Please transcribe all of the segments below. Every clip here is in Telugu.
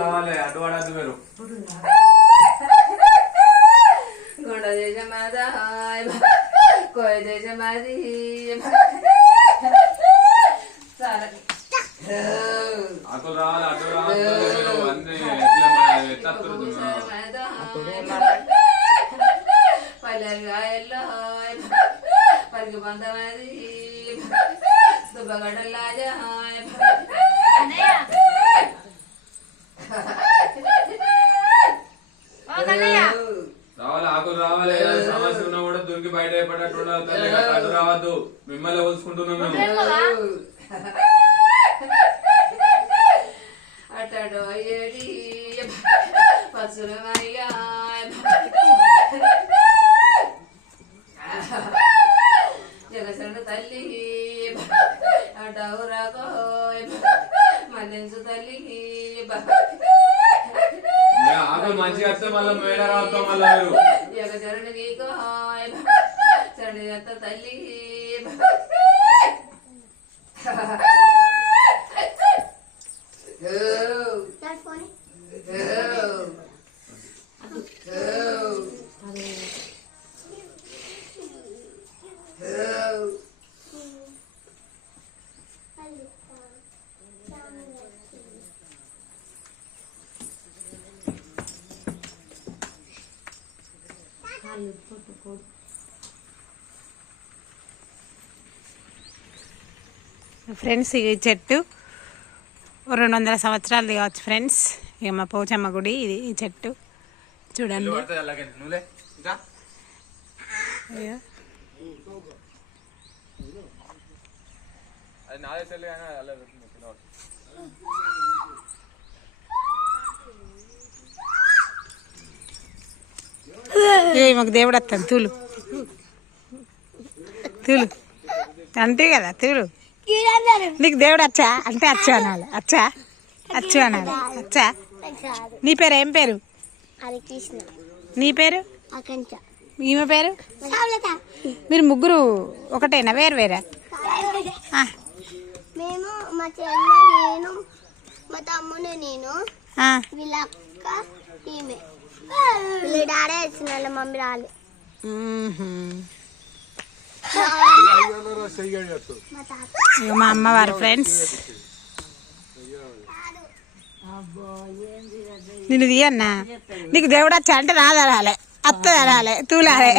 రావాలి అటు వాడద్దు మీరు గుండ దేశ మాద కోయ దేశ మాది అటు రావాలి అటు రావాలి పల్లెల్లో పలికి బంధమది దుబ్బగడల్లాజా రావాలి ఆకులు రావాలి సమస్య ఉన్నా కూడా దొరికి బయట పడ్డట్టు అటు రావద్దు మిమ్మల్ని వలుసుకుంటున్నాం మేము అటడో ఏడి పసురమయ్యా జగసండు తల్లి అటవు రాగో మల్లెంచు తల్లి ఆకులు మంచిగా వస్తే మళ్ళీ మేడ రావతాం మళ్ళీ మీరు జగచరుడికి చండి తల్లి ఫ్రెండ్స్ ఈ చెట్టు 200 సంవత్సరాలు కావచ్చు ఫ్రెండ్స్. ఇక మా పోచమ్మ గుడి ఇది ఈ చెట్టు చూడండి. మాకు దేవుడు వస్తాను తూలు తూలు అంతే కదా తూలు. నీకు దేవుడు వచ్చా అంటే అచ్చు అనాలి. అచ్చా అచ్చు అనాలి. అచ్చా. నీ పేరు ఏం పేరు? నీ పేరు? ఈమె పేరు? మీరు ముగ్గురు ఒకటేనా వేరు వేరా? మేము మా చెల్లి నేను మా తమ్ముడు నేను వీళ్ళ అక్క ఈమె వీళ్ళ డాడీ వచ్చిన మమ్మీ రాలే. మా అమ్మవారు ఫ్రెండ్స్. నేను తీయన్నా. నీకు దేవుడు వచ్చా అంటే నాది రాలే అత్త రాలే తూలాలే.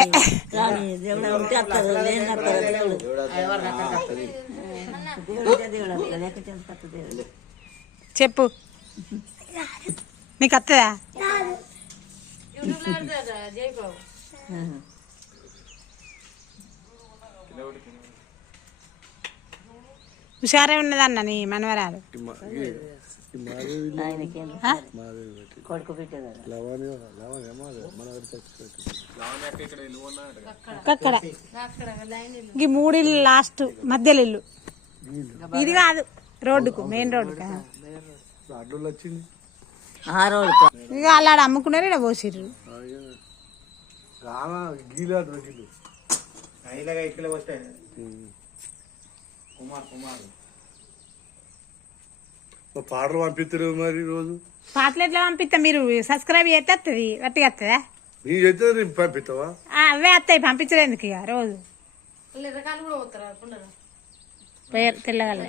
చెప్పు నీకు అత్తదా? హుషారే ఉన్నదన్న నీ మనవరాలు. అక్కడ ఈ 3 ఇల్లు లాస్ట్ మధ్యలో ఇల్లు ఇది కాదు రోడ్డుకు మెయిన్ రోడ్డుకు ఇక అలా అమ్ముకున్నారు. ఇలా పోసిర్రు. పాటలు పంపిస్తారు మరి రోజు. పాటలు ఎట్లా పంపిస్తా? మీరు సబ్స్క్రైబ్ చేస్తే వస్తుంది. వట్టిగా వస్తుందా? పంపిస్తావా? అవే వస్తాయి. పంపించలేందుకు ఇక రోజు తెల్లగల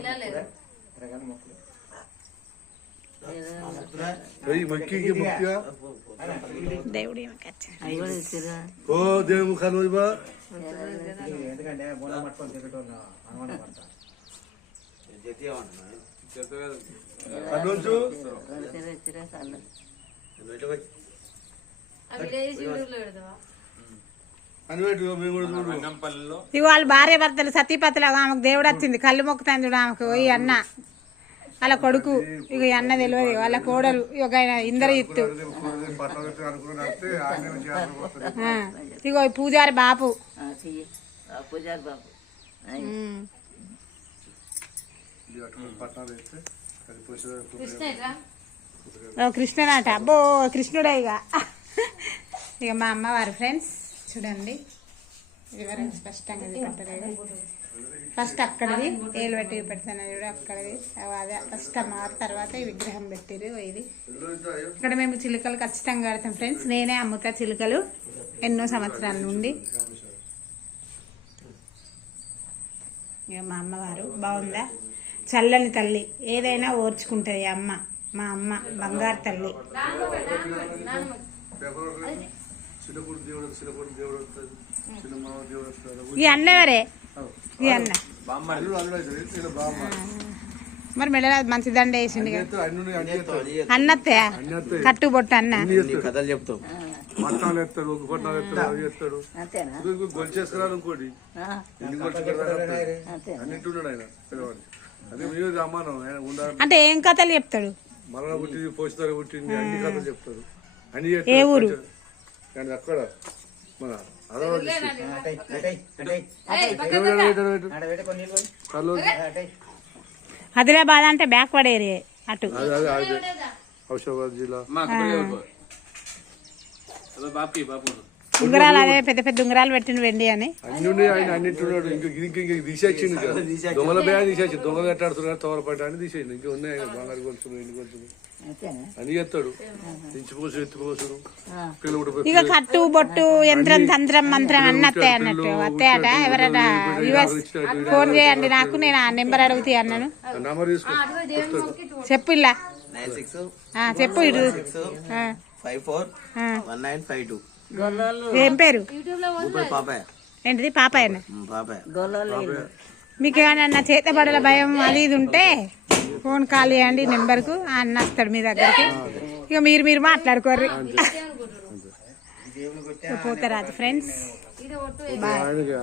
దేవుడు ఓ దేవుడు కనుబా ఇక వాళ్ళు భార్య భర్తలు సతీపతులు. ఆమెకు దేవుడు వచ్చింది. కళ్ళు మొక్కుతాను చూడు ఆమెకు. ఈ అన్న వాళ్ళ కొడుకు. ఇక ఈ అన్న తెలియదు. వాళ్ళ కోడలు ఒక ఇందరు ఇత్తు. ఇగో పూజారి బాపు. పట్నాలు వేస్తే అది పోసి కృష్ణ ఎట్రా? ఓ కృష్ణుడాట అబ్బో కృష్ణుడే ఇక మా అమ్మవారు ఫ్రెండ్స్ చూడండి వివరంగా స్పష్టంగా చూపెట్టలేదు. ఫస్ట్ అక్కడది ఏలు పెట్టి పెడతాను చూడు అక్కడది అదే ఫస్ట్ అమ్మవారు తర్వాత ఈ విగ్రహం పెట్టిరు. ఇది ఇక్కడ మేము చిలుకలు ఖచ్చితంగా ఆడతాం ఫ్రెండ్స్. నేనే అమ్ముతా చిలుకలు ఎన్నో సంవత్సరాల నుండి. ఇక మా అమ్మవారు బాగుందా, చల్లని తల్లి, ఏదైనా ఓర్చుకుంటుంది అమ్మ. మా అమ్మ బంగారు తల్లి. చిన్నప్పుడు దేవుడు చిన్నప్పుడు దేవుడు వస్తుంది, చిన్న మామ దేవుడు వస్తారు. ఈ అన్నవరే ఈ అన్న అల్లుడు అల్లుడు అవుతుంది, చిన్న బామ్మ. మరి మెడల మంచి దండ వేసిండు కదా అన్ని అన్ని ఎత్తాడు. అన్నత్తయ్య కట్టు బొట్టు అన్న కథలు చెప్తాం. పట్నాలు ఎత్తాడు, ఒక పట్నాలు ఎత్తాడు, అవి ఎత్తాడు. గొలిచేసుకురాడు ఇంకోటి ఎన్ని గొలుచుకురాడు అన్నింటున్నాడు ఆయన పిల్లవాడు. అదే మీరు అమ్మానం ఆయన ఉండాలి. అంటే ఏం కథలు చెప్తాడు? మరణ పుట్టింది, పోషితారు పుట్టింది, అన్ని కథలు చెప్తారు. అన్ని ఏ ఊరు? అక్కడ మన అదవాడు ఆదిలాబాద్ అంటే బ్యాక్వర్డ్ ఏరియా అటు. హౌషాబాద్ జిల్లా. ఉంగరాలు అదే పెద్ద పెద్ద ఉంగరాలు పెట్టిన వెండి అని అన్ని ఉన్నాయి. ఆయన అన్నింటున్నాడు. ఇంక తీసేచ్చింది కదా, దొంగల బ్యాగ్ తీసేసి దొంగలు ఎట్టాడుతున్నారు తోలపడ్డ అని తీసేయండి. ఇంక ఉన్నాయి ఆయన బంగారు గొలుసులు, ఎన్ని గొలుసులు అని ఎత్తాడు. ఇంచిపోసు ఎత్తిపోసుడు పిల్లలు. ఇక కట్టు బొట్టు యంత్రం తంత్రం మంత్రం అన్న అత్తయ్య అన్నట్టు. అత్తయ్యట ఎవరైనా యుఎస్ ఫోన్ చేయండి నాకు, నేను ఆ నెంబర్ అడుగుతాయి అన్నాను. నెంబర్ తీసుకో చెప్పు ఇలా 96 చెప్పు ఇటు 54 1952. ఏం పేరు? పాపాయ ఏంటిది పాపాయన? పాపాయ మీకు ఏమన్నా చేతబడుల భయం అది ఇది ఉంటే ఫోన్ కాల్ చేయండి నెంబర్కు, అన్న వస్తాడు మీ దగ్గరికి. ఇక మీరు మాట్లాడుకోర్రి. పోతారాజు ఫ్రెండ్స్. ఆయనకి